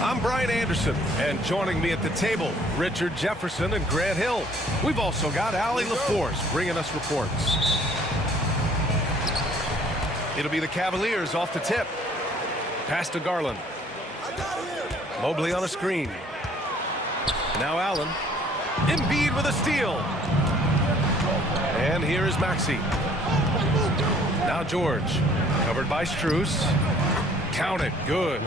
I'm Brian Anderson, and joining me at the table, Richard Jefferson and Grant Hill. We've also got Allie LaForce bringing us reports. It'll be the Cavaliers off the tip. Pass to Garland. Mobley on a screen. Now Allen. Embiid with a steal. And here is Maxey. Now George. Covered by Strus. Count it. Good.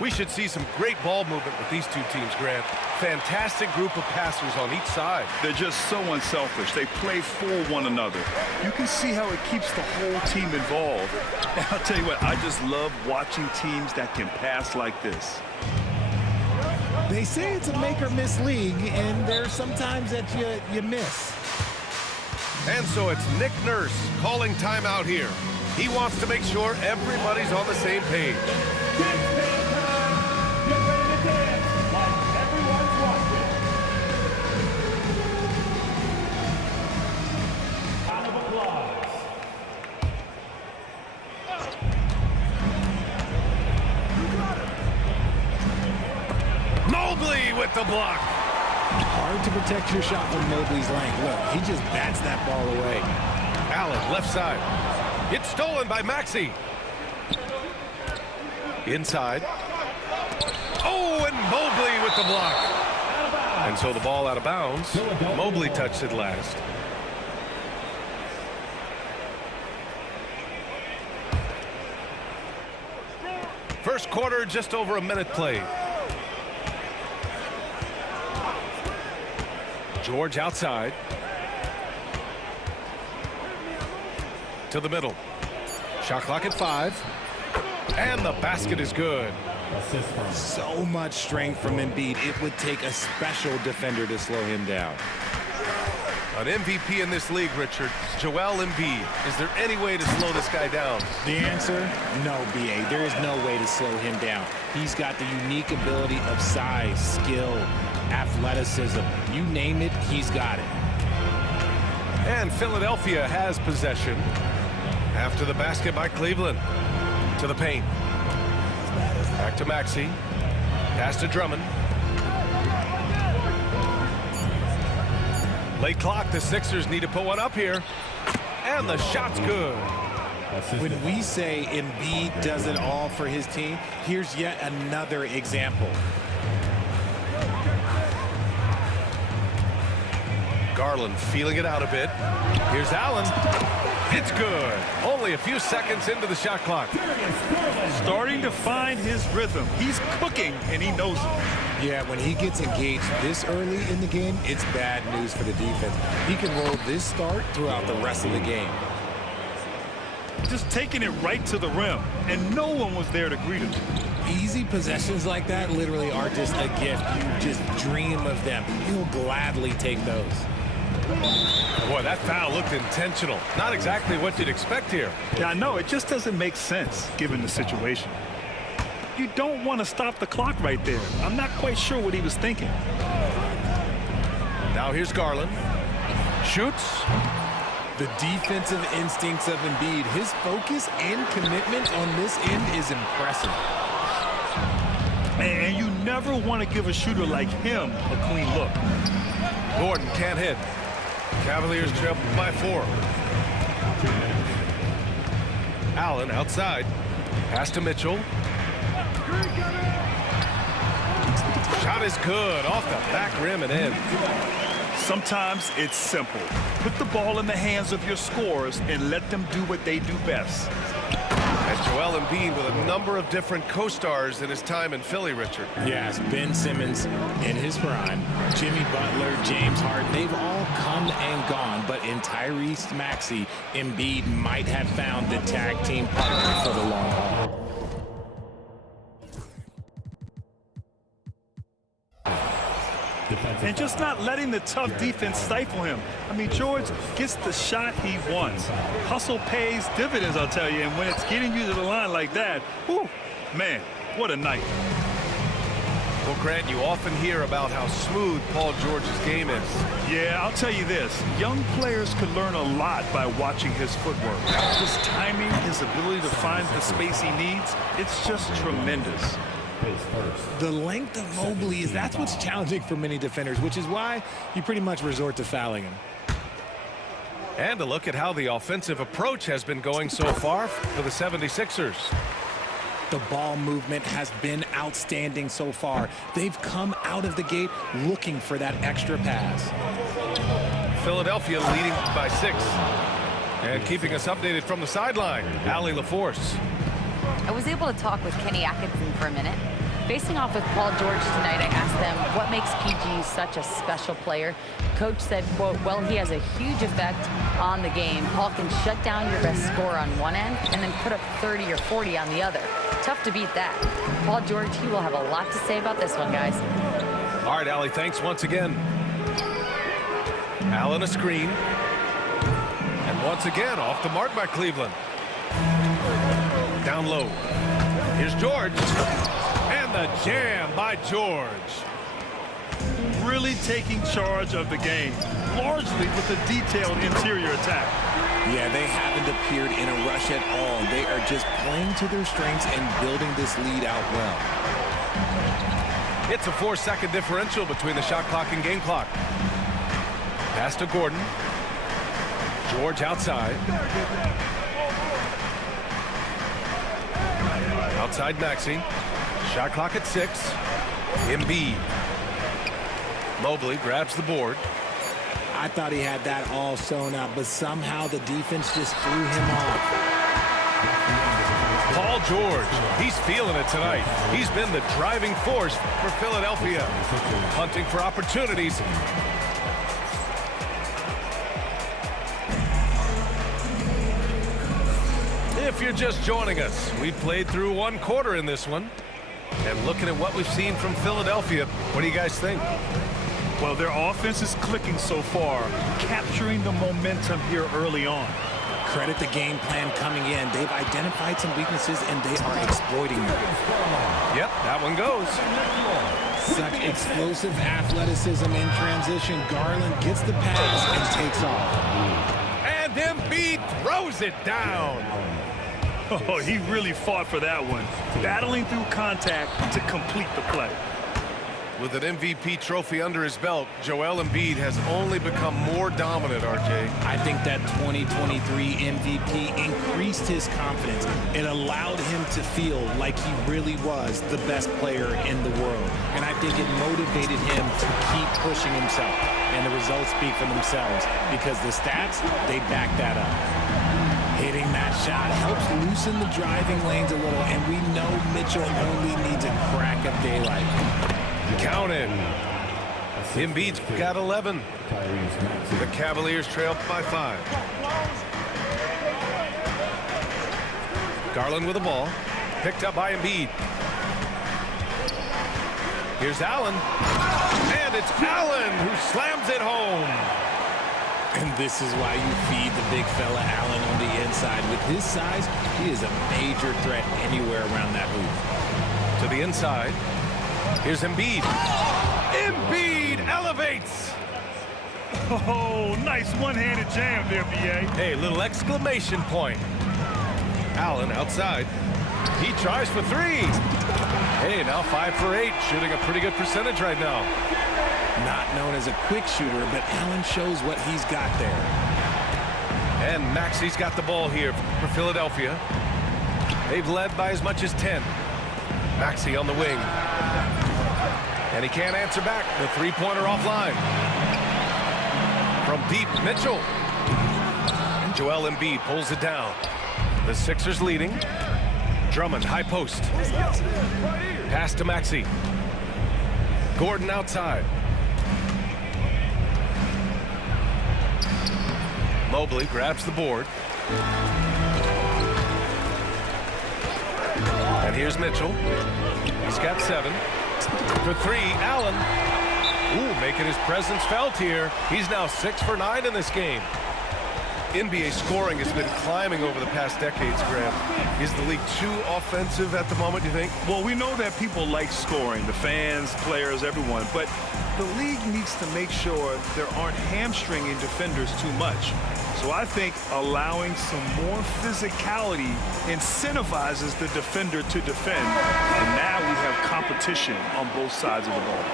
We should see some great ball movement with these two teams, Grant. Fantastic group of passers on each side. They're just so unselfish. They play for one another. You can see how it keeps the whole team involved. And I'll tell you what, I just love watching teams that can pass like this. They say it's a make-or-miss league, and there's sometimes that you miss. And so it's Nick Nurse calling timeout here. He wants to make sure everybody's on the same page. Mobley with the block. Hard to protect your shot from Mobley's length. Look, he just bats that ball away. Allen, left side. It's stolen by Maxey. Inside. Oh, and Mobley with the block. And so the ball out of bounds. Mobley touched it last. First quarter, just over a minute played. George outside. To the middle. Shot clock at 5. And the basket is good. So much strength from Embiid. It would take a special defender to slow him down. An MVP in this league, Richard. Joel Embiid. Is there any way to slow this guy down? The answer, no, B.A. There is no way to slow him down. He's got the unique ability of size, skill, athleticism. You name it, he's got it. And Philadelphia has possession. After the basket by Cleveland. To the paint. Back to Maxey. Pass to Drummond. Late clock, the Sixers need to put one up here. And the shot's good. When we say Embiid does it all for his team, here's yet another example. Garland feeling it out a bit. Here's Allen. It's good. Only a few seconds into the shot clock. Starting to find his rhythm. He's cooking, and he knows it. Yeah, when he gets engaged this early in the game, it's bad news for the defense. He can roll this start throughout the rest of the game. Just taking it right to the rim, and no one was there to greet him. Easy possessions like that literally are just a gift. You just dream of them. He'll gladly take those. Boy, that foul looked intentional. Not exactly what you'd expect here. Yeah, I know. It just doesn't make sense, given the situation. You don't want to stop the clock right there. I'm not quite sure what he was thinking. Now here's Garland. Shoots. The defensive instincts of Embiid, his focus and commitment on this end is impressive. And you never want to give a shooter like him a clean look. Gordon can't hit. Cavaliers trail by 4. Allen outside. Pass to Mitchell. Shot is good. Off the back rim and in. Sometimes it's simple. Put the ball in the hands of your scorers and let them do what they do best. And Joel Embiid with a number of different co-stars in his time in Philly, Richard. Yes, Ben Simmons in his prime, Jimmy Butler, James Harden, they've all come and gone, but in Tyrese Maxey, Embiid might have found the tag team partner for the long haul. And just not letting the tough defense stifle him. I mean, George gets the shot he wants. Hustle pays dividends, I'll tell you. And when it's getting you to the line like that, whew, man, what a night. Well, Grant, you often hear about how smooth Paul George's game is. Yeah, I'll tell you this. Young players could learn a lot by watching his footwork. His timing, his ability to find the space he needs, it's just tremendous. The length of Mobley that's what's challenging for many defenders, which is why you pretty much resort to fouling him. And a look at how the offensive approach has been going so far for the 76ers. The ball movement has been outstanding so far. They've come out of the gate looking for that extra pass. Philadelphia leading by 6. And keeping us updated from the sideline, Allie LaForce. I was able to talk with Kenny Atkinson for a minute. Facing off with Paul George tonight, I asked them what makes PG such a special player. Coach said, quote, well, he has a huge effect on the game. Paul can shut down your best scorer on one end and then put up 30 or 40 on the other. Tough to beat that. Paul George, he will have a lot to say about this one, guys. All right, Allie, thanks once again. Allen a screen. And once again, off the mark by Cleveland. Down low. Here's George. And the jam by George. Really taking charge of the game, largely with a detailed interior attack. Yeah, they haven't appeared in a rush at all. They are just playing to their strengths and building this lead out well. It's a 4-second differential between the shot clock and game clock. Pass to Gordon. George outside. Outside Maxey. Shot clock at 6. Embiid. Mobley grabs the board. I thought he had that all sewn up, but somehow the defense just threw him off. Paul George, he's feeling it tonight. He's been the driving force for Philadelphia. Hunting for opportunities. If you're just joining us, we played through 1 quarter in this one. And looking at what we've seen from Philadelphia, what do you guys think? Well, their offense is clicking so far, capturing the momentum here early on. Credit the game plan coming in. They've identified some weaknesses, and they are exploiting them. Yep, that one goes. Such explosive athleticism in transition. Garland gets the pass and takes off. And Embiid throws it down. Oh, he really fought for that one, battling through contact to complete the play. With an MVP trophy under his belt, Joel Embiid has only become more dominant, RJ. I think that 2023 MVP increased his confidence. It allowed him to feel like he really was the best player in the world. And I think it motivated him to keep pushing himself. And the results speak for themselves because the stats, they back that up. Hitting that shot helps loosen the driving lanes a little, and we know Mitchell only needs a crack of daylight. Counted. Embiid's got 11. The Cavaliers trail by 5. Garland with the ball. Picked up by Embiid. Here's Allen. And it's Allen who slams it home. And this is why you feed the big fella Allen on the inside. With his size, he is a major threat anywhere around that hoop. To the inside. Here's Embiid. Embiid elevates. Oh, nice one-handed jam there, B.A. Hey, little exclamation point. Allen outside. He tries for 3. Hey, now 5 for 8. Shooting a pretty good percentage right now. Not known as a quick shooter, but Allen shows what he's got there. And Maxey's got the ball here for Philadelphia. They've led by as much as 10. Maxey on the wing. And he can't answer back. The 3-pointer offline. From deep, Mitchell. And Joel Embiid pulls it down. The Sixers leading. Drummond, high post. Pass to Maxey. Gordon outside. Mobley grabs the board. And here's Mitchell. He's got 7. For 3, Allen. Ooh, making his presence felt here. He's now 6 for 9 in this game. NBA scoring has been climbing over the past decades, Graham. Is the league too offensive at the moment, you think? Well, we know that people like scoring, the fans, players, everyone, but the league needs to make sure there aren't hamstringing defenders too much. So I think allowing some more physicality incentivizes the defender to defend. And now we have competition on both sides of the ball.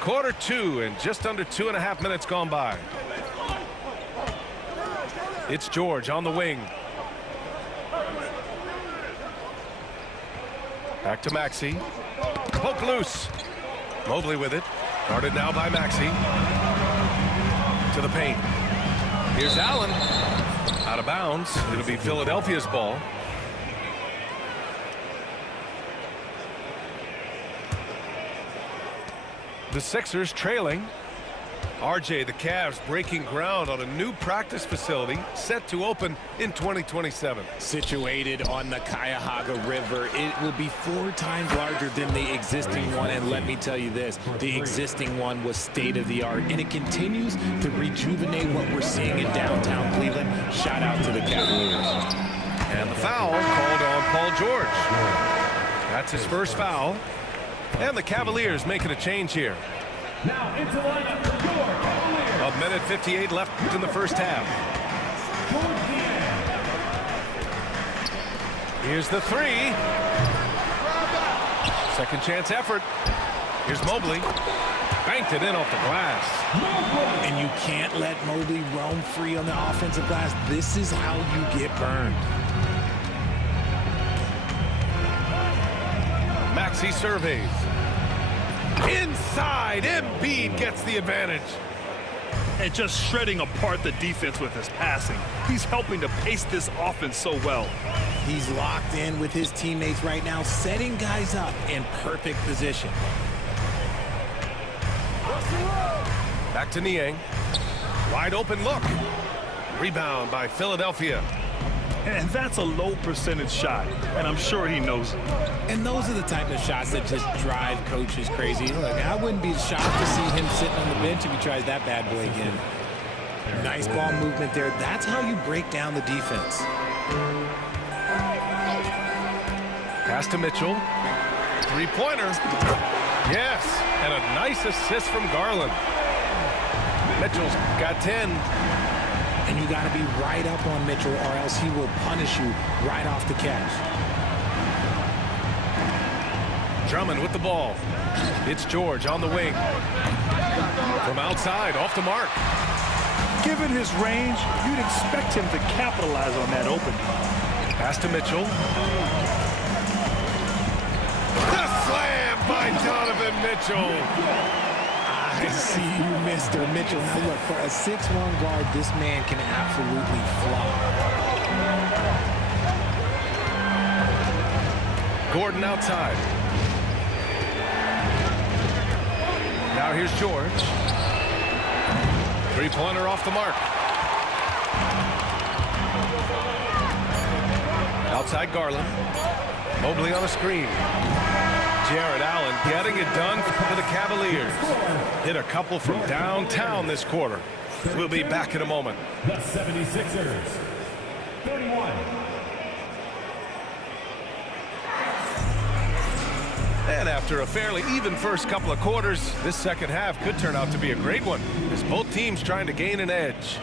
Quarter two and just under 2.5 minutes gone by. It's George on the wing. Back to Maxey. Poke loose. Mobley with it. Guarded now by Maxey. To the paint. Here's Allen. Out of bounds. It'll be Philadelphia's ball. The Sixers trailing. RJ, the Cavs breaking ground on a new practice facility set to open in 2027. Situated on the Cuyahoga River, it will be 4 times larger than the existing one. And let me tell you this, the existing one was state-of-the-art, and it continues to rejuvenate what we're seeing in downtown Cleveland. Shout out to the Cavaliers. And the foul called on Paul George. That's his first foul. And the Cavaliers making a change here. Now into lineup for your Cavaliers. 1:58 left in the first half. Here's the three. Second chance effort. Here's Mobley. Banked it in off the glass. And you can't let Mobley roam free on the offensive glass. This is how you get burned. Maxey surveys. Inside, Embiid gets the advantage. And just shredding apart the defense with his passing. He's helping to pace this offense so well. He's locked in with his teammates right now, setting guys up in perfect position. Back to Niang. Wide open look. Rebound by Philadelphia. And that's a low percentage shot, and I'm sure he knows it. And those are the type of shots that just drive coaches crazy. Look, I wouldn't be shocked to see him sitting on the bench if he tries that bad boy again. Nice ball movement there. That's how you break down the defense. Pass to Mitchell. Three-pointer. Yes, and a nice assist from Garland. Mitchell's got 10. And you got to be right up on Mitchell, or else he will punish you right off the catch. Drummond with the ball. It's George on the wing. From outside, off the mark. Given his range, you'd expect him to capitalize on that opening. Pass to Mitchell. The slam by Donovan Mitchell. I see you, Mr. Mitchell. Now look, for a 6'1" guard, this man can absolutely fly. Gordon outside. Now here's George. Three-pointer off the mark. Outside Garland. Mobley on a screen. Jarrett Allen getting it done for the Cavaliers. Hit a couple from downtown this quarter. We'll be back in a moment. The 76ers, 31. And after a fairly even first couple of quarters, this second half could turn out to be a great one, as both teams trying to gain an edge.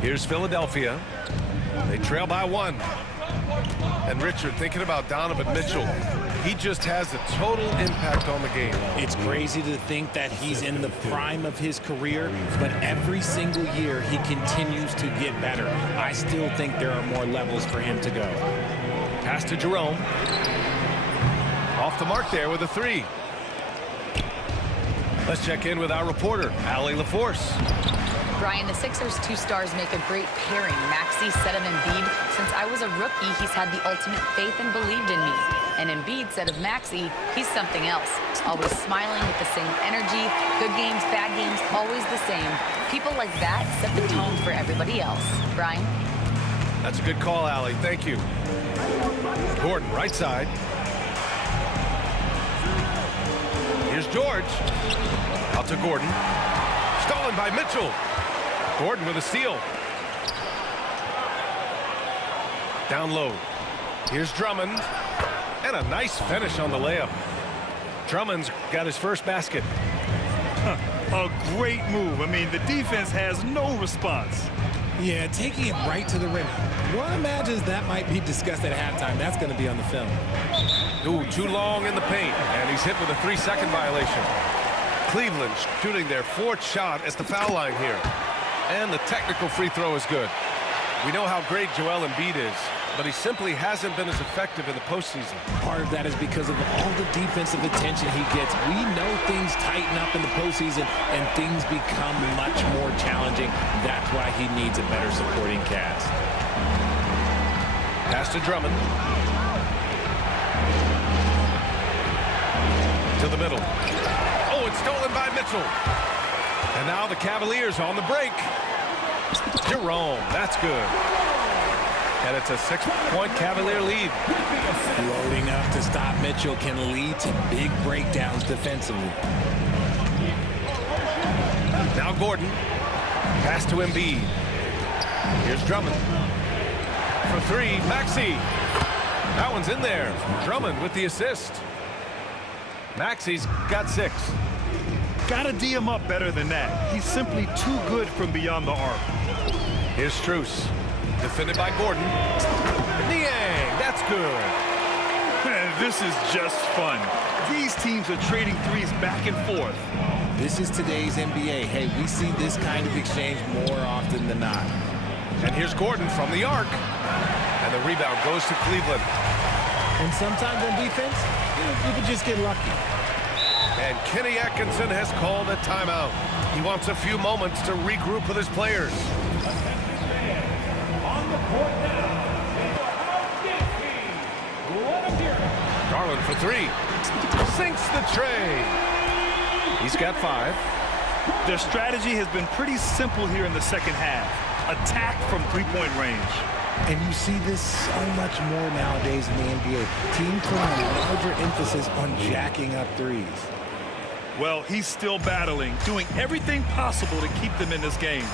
Here's Philadelphia. They trail by 1. And Richard, thinking about Donovan Mitchell, he just has a total impact on the game. It's crazy to think that he's in the prime of his career, but every single year he continues to get better. I still think there are more levels for him to go. Pass to Jerome. Off the mark there with a three. Let's check in with our reporter, Allie LaForce. Brian, the Sixers' 2 stars make a great pairing. Maxey said of Embiid, since I was a rookie, he's had the ultimate faith and believed in me. And Embiid said of Maxey, he's something else. Always smiling with the same energy. Good games, bad games, always the same. People like that set the tone for everybody else. Brian? That's a good call, Allie. Thank you. Gordon, right side. Here's George. Out to Gordon. Stolen by Mitchell. Gordon with a steal. Down low. Here's Drummond. And a nice finish on the layup. Drummond's got his first basket. A great move. I mean, the defense has no response. Yeah, taking it right to the rim. One imagines that might be discussed at halftime. That's going to be on the film. Ooh, too long in the paint. And he's hit with a 3-second violation. Cleveland shooting their 4th shot at the foul line here. And the technical free throw is good. We know how great Joel Embiid is, but he simply hasn't been as effective in the postseason. Part of that is because of all the defensive attention he gets. We know things tighten up in the postseason and things become much more challenging. That's why he needs a better supporting cast. Pass to Drummond. To the middle. Oh, it's stolen by Mitchell. And now the Cavaliers on the break. Jerome, that's good. And it's a 6-point Cavalier lead. Loading up to stop Mitchell can lead to big breakdowns defensively. Now Gordon. Pass to Embiid. Here's Drummond. For 3, Maxey. That one's in there. Drummond with the assist. Maxey's got 6. Gotta D him up better than that. He's simply too good from beyond the arc. Here's Strus. Defended by Gordon. Niang, that's good. This is just fun. These teams are trading threes back and forth. This is today's NBA. Hey, we see this kind of exchange more often than not. And here's Gordon from the arc. And the rebound goes to Cleveland. And sometimes on defense, you can just get lucky. And Kenny Atkinson has called a timeout. He wants a few moments to regroup with his players. On the court now. Garland for 3. Sinks the tray. He's got 5. Their strategy has been pretty simple here in the second half. Attack from 3-point range. And you see this so much more nowadays in the NBA. Teams put a larger emphasis on jacking up threes. Well, he's still battling, doing everything possible to keep them in this game.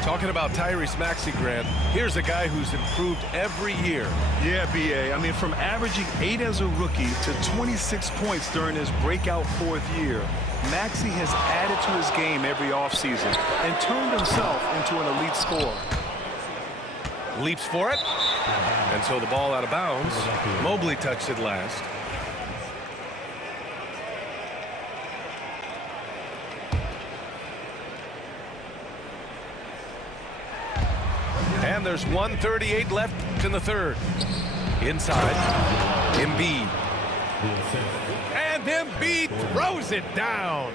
Talking about Tyrese Maxey, Grant, here's a guy who's improved every year. Yeah, B.A. I mean, from averaging 8 as a rookie to 26 points during his breakout 4th year, Maxey has added to his game every offseason and turned himself into an elite scorer. Leaps for it. And so the ball out of bounds. Mobley touched it last. And there's 1:38 left in the 3rd. Inside, Embiid. And Embiid throws it down.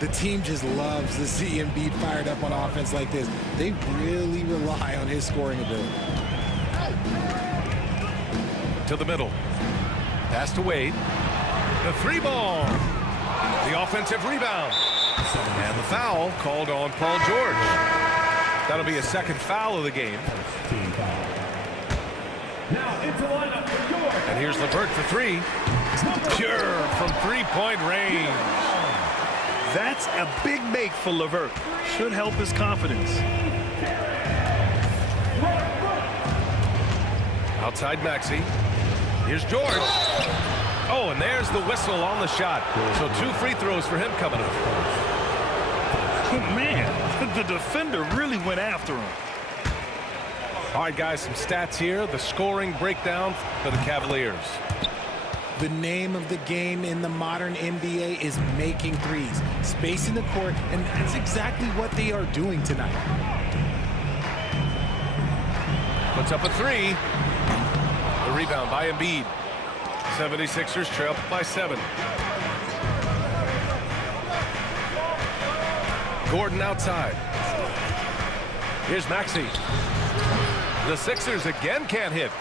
The team just loves to see Embiid fired up on offense like this. They really rely on his scoring ability. To the middle. Pass to Wade. The 3-ball. The offensive rebound. And the foul called on Paul George. That'll be a 2nd foul of the game. Now into lineup for York. And here's LeVert for 3. Pure from 3-point range. That's a big make for LeVert. Should help his confidence. Outside Maxey. Here's George. Oh, and there's the whistle on the shot. So 2 free throws for him coming up. Oh, man, the defender really went after him. All right, guys, some stats here. The scoring breakdown for the Cavaliers. The name of the game in the modern NBA is making threes, spacing the court, and that's exactly what they are doing tonight. Puts up a 3. The rebound by Embiid. 76ers trail by 7. Gordon outside. Here's Maxey. The Sixers again can't hit.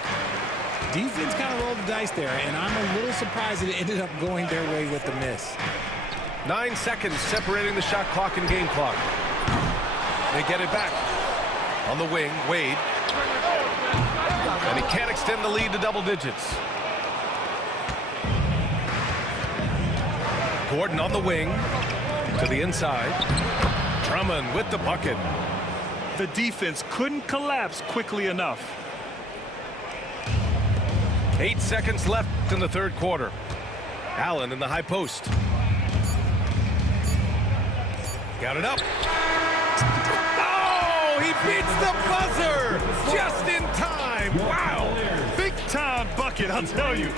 Defense kind of rolled the dice there, and I'm a little surprised that it ended up going their way with the miss. 9 seconds separating the shot clock and game clock. They get it back. On the wing, Wade. And he can't extend the lead to double digits. Gordon on the wing. To the inside. Drummond with the bucket. The defense couldn't collapse quickly enough. 8 seconds left in the third quarter. Allen in the high post. Got it up. Oh, he beats the buzzer just in time. Wow. Big time bucket, I'll tell you.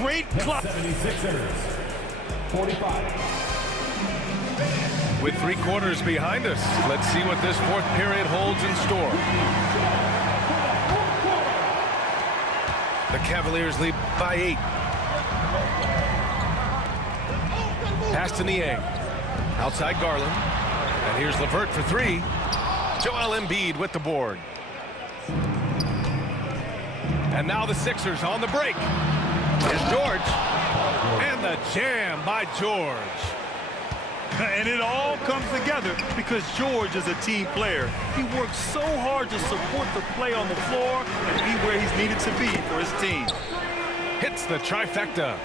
Great clock. 76ers. 45. With 3 quarters behind us, let's see what this fourth period holds in store. The Cavaliers lead by 8. Pass to Niang. Outside Garland. And here's LeVert for 3. Joel Embiid with the board. And now the Sixers on the break. Here's George. And the jam by George. And it all comes together because George is a team player. He works so hard to support the play on the floor and be where he's needed to be for his team. Hits the trifecta.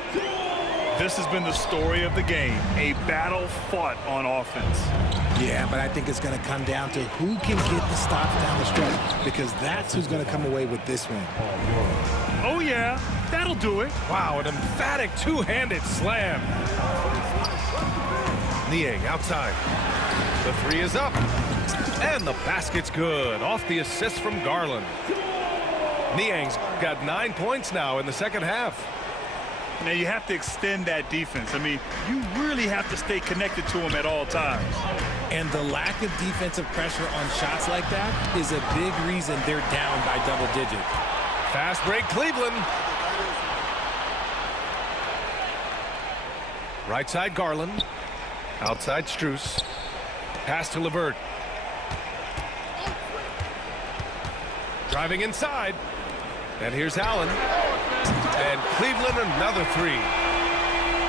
This has been the story of the game, a battle fought on offense. Yeah, but I think it's going to come down to who can get the stops down the stretch, because that's who's going to come away with this one. Oh, yeah, that'll do it. Wow, an emphatic two-handed slam. Niang outside. The 3 is up. And the basket's good. Off the assist from Garland. Niang's got 9 points now in the second half. Now, you have to extend that defense. I mean, you really have to stay connected to him at all times. And the lack of defensive pressure on shots like that is a big reason they're down by double digits. Fast break, Cleveland. Right side, Garland. Outside, Strus. Pass to LeVert. Driving inside. And here's Allen. And Cleveland another 3.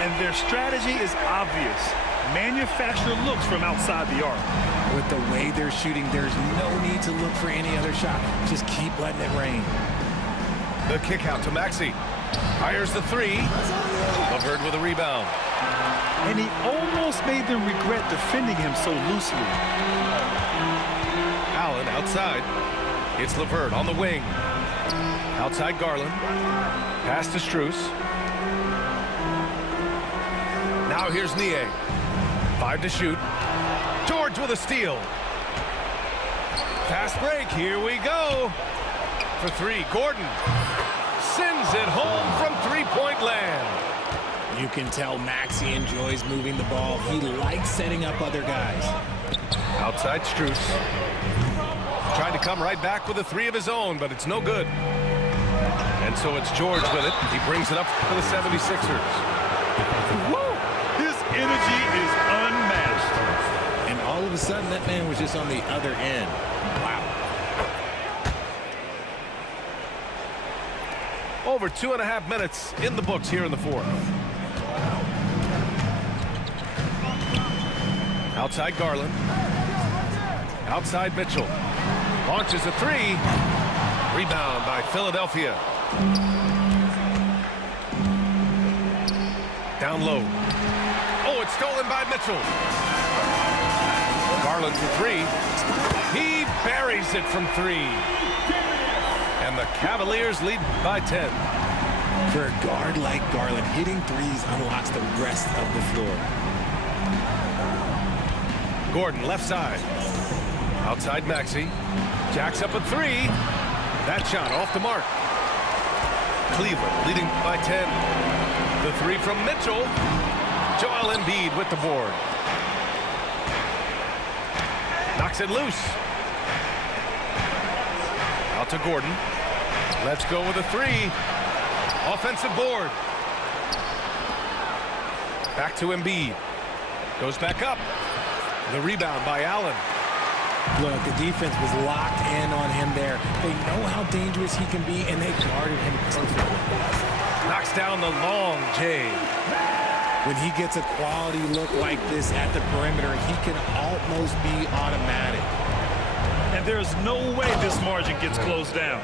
And their strategy is obvious. Manufacture looks from outside the arc. With the way they're shooting, there's no need to look for any other shot. Just keep letting it rain. The kick out to Maxey. Fires the 3. LeVert with a rebound. And he almost made them regret defending him so loosely. Allen outside. It's LeVert on the wing. Outside Garland. Pass to Strus. Now here's Niang. 5 to shoot. George with a steal. Fast break. Here we go. For 3, Gordon. Sends it home from three-point land. You can tell Maxey enjoys moving the ball. He likes setting up other guys. Outside Strus. Trying to come right back with a 3 of his own, but it's no good. And so it's George with it. He brings it up for the 76ers. Woo! His energy is unmatched. And all of a sudden, that man was just on the other end. Wow. Over 2.5 minutes in the books here in the fourth. Outside Garland. Outside Mitchell. Launches a 3. Rebound by Philadelphia. Down low. Oh, it's stolen by Mitchell. Garland for 3. He buries it from 3. And the Cavaliers lead by 10. For a guard like Garland, hitting threes unlocks the rest of the floor. Gordon left side. Outside Maxey. Jacks up a 3. That shot off the mark. Cleveland leading by 10. The 3 from Mitchell. Joel Embiid with the board. Knocks it loose. Out to Gordon. Let's go with a 3. Offensive board. Back to Embiid. Goes back up. The rebound by Allen. Look, the defense was locked in on him there. They know how dangerous he can be, and they guarded him perfectly. Knocks down the long J. When he gets a quality look like this at the perimeter, he can almost be automatic. And there's no way this margin gets closed down.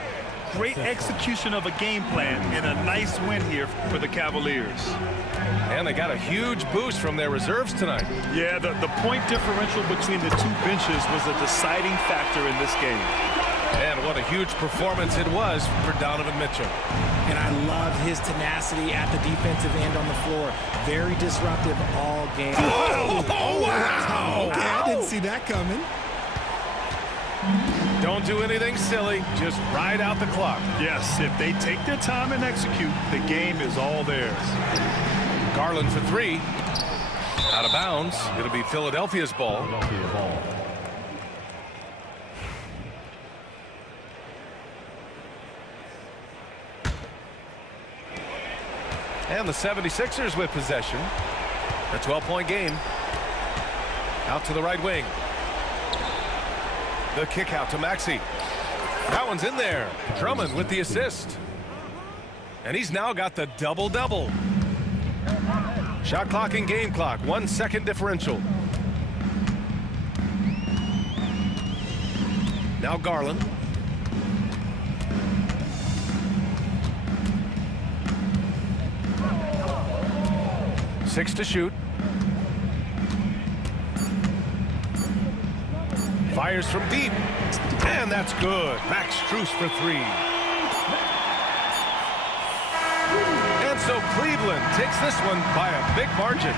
great execution of a game plan and a nice win here for the Cavaliers. And they got a huge boost from their reserves tonight. Yeah, the point differential between the two benches was a deciding factor in this game. And what a huge performance it was for Donovan Mitchell. And I love his tenacity at the defensive end on the floor. Very disruptive all game. Oh, wow! Okay, I didn't see that coming. Don't do anything silly. Just ride out the clock. Yes, if they take their time and execute, the game is all theirs. Garland for three. Out of bounds. It'll be Philadelphia's ball. And the 76ers with possession. A 12-point game. Out to the right wing. The kick out to Maxey. That one's in there. Drummond with the assist. And he's now got the double-double. Shot clock and game clock. 1 second differential. Now Garland. Six to shoot. Fires from deep. And that's good. Max Strus for three. And so Cleveland takes this one by a big margin.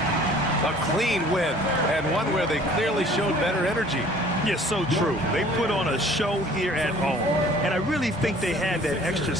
A clean win, and one where they clearly showed better energy. Yes, so true. They put on a show here at home, and I really think they had that extra